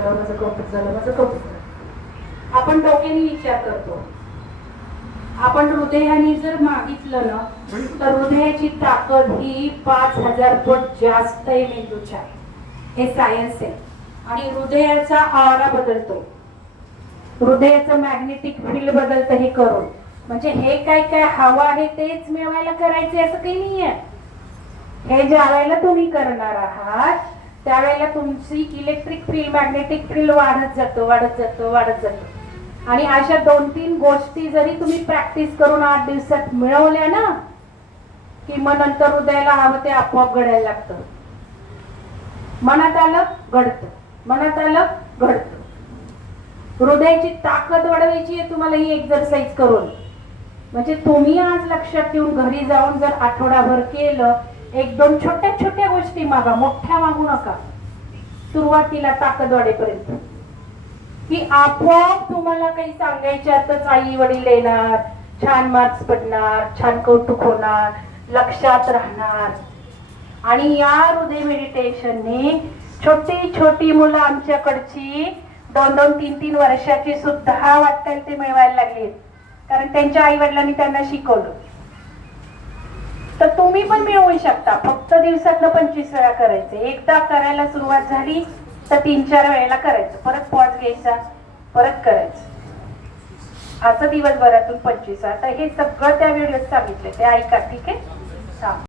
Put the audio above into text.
झालं माझं कौतुक झालं माझं कौतुक झालं आपण डोक्याने विचार करतो. आपण हृदयाने जर मागितलं ना तर हृदयाची ताकद ही पाच हजार पट जास्त आहे मेंदूच्या. हे सायन्स आहे. आणि हृदयाचा आवारा बदलतो. हृदयाचं मॅग्नेटिक फील्ड बदलतं हे करून. म्हणजे हे काय काय हवं आहे तेच मिळवायला करायचे असं काही नाहीये. हे ज्या तुम्ही करणार आहात त्यावेळेला तुमची इलेक्ट्रिक फील्ड मॅग्नेटिक फील्ड वाढत जातो वाढत जातो वाढत जातो. आणि अशा दोन तीन गोष्टी जरी तुम्ही प्रॅक्टिस करून आठ दिवसात मिळवल्या ना की मग नंतर हृदयाला हवं ते आपोआप घडायला लागतं. मनात आलं घडतं. मनात आलं घडतं. हृदयाची ताकद वाढवायची आहे तुम्हाला ही एक्झरसाईज करून. म्हणजे तुम्ही आज लक्षात ठेवून घरी जाऊन जर आठवडाभर केलं एक दोन छोट्या छोट्या गोष्टी मागा मोठ्या मागू नका. सुरुवातीला ताकद वाढेपर्यंत. की आपोआप तुम्हाला काही सांगायच्यातच आई वडील येणार छान मार्क्स पडणार छान कौतुक होणार लक्षात राहणार. आणि या हृदय मेडिटेशनने छोटी छोटी मुलं आमच्याकडची दोन दोन तीन तीन वर्षाची सुद्धा वाटतं ते मिळवायला लागली. कारण त्यांच्या आई वडिलांनी त्यांना शिकवलं. तर तुम्ही पण मिळवू शकता. फक्त दिवसातलं पंचवीस वेळा करायचं. एकदा करायला सुरुवात झाली तर तीन चार वेळेला करायचं. परत पॉज घ्यायचा परत करायचं. असं दिवसभरातून पंचवीस आता हे सगळं त्या व्हिडिओत सांगितलं. ते ऐका ठीक आहे? सांग